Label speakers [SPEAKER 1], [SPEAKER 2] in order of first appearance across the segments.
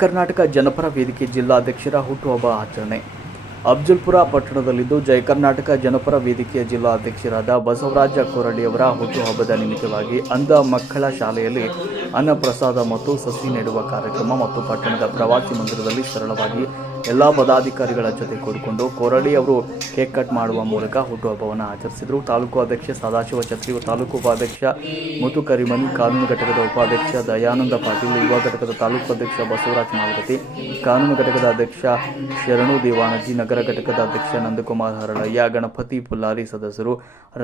[SPEAKER 1] ಕರ್ನಾಟಕ ಜನಪರ ವೇದಿಕೆ ಜಿಲ್ಲಾಧ್ಯಕ್ಷರ ಹುಟ್ಟುಹಬ್ಬ ಆಚರಣೆ. ಅಫ್ಜಲ್ಪುರ ಪಟ್ಟಣದಲ್ಲಿದ್ದು ಜಯ ಕರ್ನಾಟಕ ಜನಪರ ವೇದಿಕೆಯ ಜಿಲ್ಲಾಧ್ಯಕ್ಷರಾದ ಬಸವರಾಜ ಕೊರಡಿಯವರ ಹುಟ್ಟುಹಬ್ಬದ ನಿಮಿತ್ತವಾಗಿ ಅಂಧ ಮಕ್ಕಳ ಶಾಲೆಯಲ್ಲಿ ಅನ್ನಪ್ರಸಾದ ಮತ್ತು ಸಸಿ ನೆಡುವ ಕಾರ್ಯಕ್ರಮ ಮತ್ತು ಪಟ್ಟಣದ ಪ್ರವಾಸಿ ಮಂದಿರದಲ್ಲಿ ಸರಳವಾಗಿ ಎಲ್ಲ ಪದಾಧಿಕಾರಿಗಳ ಜೊತೆ ಕೂಡಿಕೊಂಡು ಕೊರಡಿ ಅವರು ಕೇಕ್ ಕಟ್ ಮಾಡುವ ಮೂಲಕ ಹುಟ್ಟುಹಬ್ಬವನ್ನು ಆಚರಿಸಿದರು. ತಾಲೂಕು ಅಧ್ಯಕ್ಷ ಸದಾಶಿವ ಛತ್ರಿ, ತಾಲೂಕು ಉಪಾಧ್ಯಕ್ಷ ಮುತು ಕರಿಮನ್, ಕಾನೂನು ಘಟಕದ ಉಪಾಧ್ಯಕ್ಷ ದಯಾನಂದ ಪಾಟೀಲ್, ಯುವ ಘಟಕದ ತಾಲೂಕು ಅಧ್ಯಕ್ಷ ಬಸವರಾಜ್ ಮಾಲಗತಿ ಕಾನೂನು ಘಟಕದ ಅಧ್ಯಕ್ಷ ಶರಣು ದೇವಾನಜಿ ನಗರ ಘಟಕದ ಅಧ್ಯಕ್ಷ ನಂದಕುಮಾರ್ ಹರಳಯ್ಯ, ಗಣಪತಿ ಪುಲ್ಲಾರಿ ಸದಸ್ಯರು,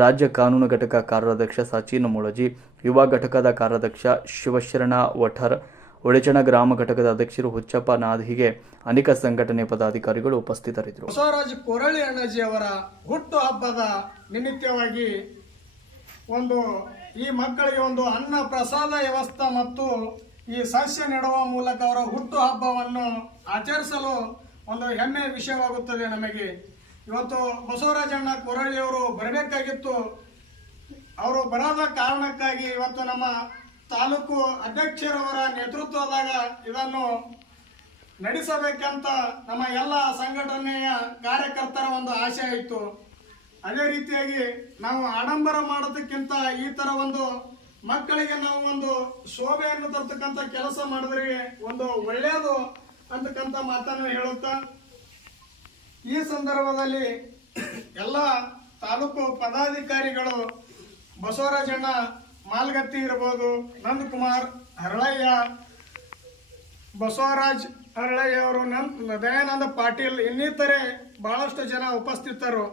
[SPEAKER 1] ರಾಜ್ಯ ಕಾನೂನು ಘಟಕ ಕಾರ್ಯಾಧ್ಯಕ್ಷ ಸಚಿನ್ ಮುಳಜಿ, ಯುವ ಘಟಕದ ಕಾರ್ಯಾಧ್ಯಕ್ಷ ಶಿವಶರಣ ವಠರ್ ಒಡೆಚಣ ಗ್ರಾಮ ಘಟಕದ ಅಧ್ಯಕ್ಷರು ಹುಚ್ಚಪ್ಪ ಹೀಗೆ ಅನೇಕ ಸಂಘಟನೆ ಪದಾಧಿಕಾರಿಗಳು ಉಪಸ್ಥಿತರಿದ್ದರು.
[SPEAKER 2] ಬಸವರಾಜ ಕೊರಳಿ ಅಣ್ಣಾಜಿ ಅವರ ಹುಟ್ಟು ಹಬ್ಬದ ನಿಮಿತ್ತವಾಗಿ ಒಂದು ಈ ಮಕ್ಕಳಿಗೆ ಒಂದು ಅನ್ನ ಪ್ರಸಾದ ವ್ಯವಸ್ಥೆ ಮತ್ತು ಈ ಸಸ್ಯ ನೆಡುವ ಮೂಲಕ ಅವರ ಹುಟ್ಟು ಹಬ್ಬವನ್ನು ಆಚರಿಸಲು ಒಂದು ಹೆಮ್ಮೆಯ ವಿಷಯವಾಗುತ್ತದೆ ನಮಗೆ. ಇವತ್ತು ಬಸವರಾಜಣ್ಣ ಕೊರಳಿಯವರು ಬರಬೇಕಾಗಿತ್ತು. ಅವರು ಬರದ ಕಾರಣಕ್ಕಾಗಿ ಇವತ್ತು ನಮ್ಮ ತಾಲೂಕು ಅಧ್ಯಕ್ಷರವರ ನೇತೃತ್ವದಾಗ ಇದನ್ನು ನಡೆಸಬೇಕಂತ ನಮ್ಮ ಎಲ್ಲ ಸಂಘಟನೆಯ ಕಾರ್ಯಕರ್ತರ ಒಂದು ಆಸೆ ಇತ್ತು. ಅದೇ ರೀತಿಯಾಗಿ ನಾವು ಆಡಂಬರ ಮಾಡೋದಕ್ಕಿಂತ ಈ ತರ ಒಂದು ಮಕ್ಕಳಿಗೆ ನಾವು ಒಂದು ಶೋಭೆಯನ್ನು ತರ್ತಕ್ಕಂಥ ಕೆಲಸ ಮಾಡಿದ್ರೆ ಒಂದು ಒಳ್ಳೆಯದು ಅಂತಕ್ಕಂಥ ಮಾತನ್ನು ಹೇಳುತ್ತಾ, ಈ ಸಂದರ್ಭದಲ್ಲಿ ಎಲ್ಲ ತಾಲೂಕು ಪದಾಧಿಕಾರಿಗಳು ಬಸವರಾಜಣ್ಣ ಮಾಲ್ಗತ್ತಿ ಇರ್ಬೋದು ನಂದಕುಮಾರ್ ಹರಳಯ್ಯ ಬಸವರಾಜ್ ಹರಳಯ್ಯ ಅವರು ನನ್ ದಯಾನಂದ ಪಾಟೀಲ್ ಇನ್ನಿತರೆ ಬಹಳಷ್ಟು ಜನ ಉಪಸ್ಥಿತರು.